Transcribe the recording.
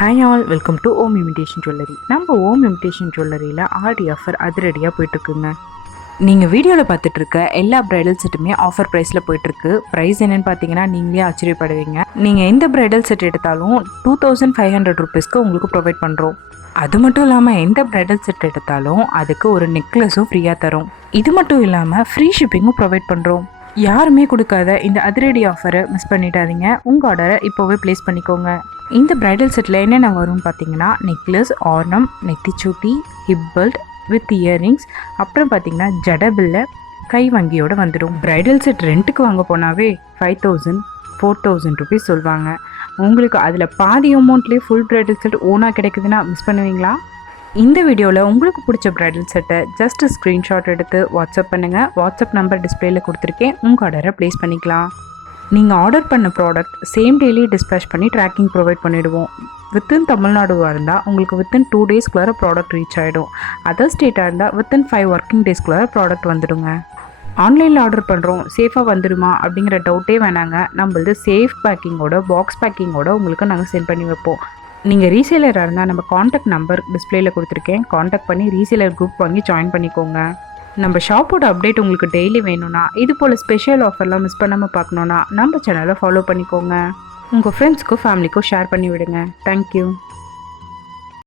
Hi all, welcome to Om imitation jewellery. நம்ம Om imitation ஜுவல்லரியில் ஆடி offer அதிரடியாக போயிட்டுருக்குங்க. நீங்கள் வீடியோவில் பார்த்துட்டு இருக்க எல்லா ப்ரைடல் செட்டுமே ஆஃபர் ப்ரைஸில் போயிட்டுருக்கு. ப்ரைஸ் என்னென்னு பார்த்தீங்கன்னா நீங்களே ஆச்சரியப்படுவீங்க. நீங்கள் எந்த ப்ரைடல் செட் எடுத்தாலும் 2500 ருபீஸ்க்கு உங்களுக்கு ப்ரொவைட் பண்ணுறோம். அது மட்டும் இல்லாமல் எந்த ப்ரைடல் செட் எடுத்தாலும் அதுக்கு ஒரு நெக்லஸும் ஃப்ரீயாக தரும். இது மட்டும் இல்லாமல் ஃப்ரீ ஷிப்பிங்கும் ப்ரொவைட் பண்ணுறோம். யாருமே கொடுக்காத இந்த அதிரடி ஆஃபரை மிஸ் பண்ணிடாதீங்க. உங்கள் ஆர்டரை இப்போவே ப்ளேஸ் பண்ணிக்கோங்க. இந்த ப்ரைடல் செட்டில் என்னென்ன வரும்னு பார்த்தீங்கன்னா நெக்லஸ், ஆர்னம், நெத்திச்சூட்டி, ஹிப் பெல்ட் வித் இயரிங்ஸ், அப்புறம் பார்த்தீங்கன்னா ஜடபில்ல கை வங்கியோடு வந்துடும். ப்ரைடல் செட் ரெண்ட்டுக்கு வாங்க போனாவே 5000 4000 ருபீஸ் சொல்லுவாங்க. உங்களுக்கு அதில் பாதி அமௌண்ட்லேயே ஃபுல் ப்ரைடல் செட் ஓனாக கிடைக்குதுன்னா மிஸ் பண்ணுவீங்களா? இந்த வீடியோவில் உங்களுக்கு பிடிச்ச ப்ரைடல் செட்டை ஜஸ்ட் ஸ்க்ரீன்ஷாட் எடுத்து வாட்ஸ்அப் பண்ணுங்கள். வாட்ஸ்அப் நம்பர் டிஸ்பிளேயில் கொடுத்துருக்கேன். உங்கள் ஆர்டரை ப்ளேஸ் பண்ணிக்கலாம். நீங்கள் ஆர்டர் பண்ண ப்ராடக்ட் சேம் டேலேயே டிஸ்பேச் பண்ணி ட்ராக்கிங் ப்ரொவைட் பண்ணிவிடுவோம். வித்தின் தமிழ்நாடுவாக இருந்தால் உங்களுக்கு வித்தின் 2 டேஸ்க்குள்ளார ப்ராடக்ட் ரீச் ஆகிடும். அதர் ஸ்டேட்டாக இருந்தால் வித்தின் 5 ஒர்க்கிங் டேஸ்க்குள்ளார ப்ராடக்ட் வந்துடுங்க. ஆன்லைனில் ஆர்டர் பண்ணுறோம், சேஃபாக வந்துடுமா அப்படிங்கிற டவுட்டே வேணாங்க. நம்மளது சேஃப் பேக்கிங்கோட, பாக்ஸ் பேக்கிங்கோட உங்களுக்கு நாங்கள் சென்ட் பண்ணி வைப்போம். நீங்கள் ரீசேலராக இருந்தால் நம்ம காண்டாக்ட் நம்பர் டிஸ்பிளேயில் கொடுத்துருக்கேன். காண்டாக்ட் பண்ணி ரீசேலர் குரூப் வாங்கி ஜாயின் பண்ணிக்கோங்க. நம்ம ஷாப்போட அப்டேட் உங்களுக்கு டெய்லி வேணும்னா, இது போல் ஸ்பெஷல் ஆஃபர்லாம் மிஸ் பண்ணாமல் பார்க்கணுன்னா நம்ம சேனலை ஃபாலோ பண்ணிக்கோங்க. உங்கள் ஃப்ரெண்ட்ஸ்க்கும் ஃபேமிலிக்கும் ஷேர் பண்ணி விடுங்க. தேங்க்யூ.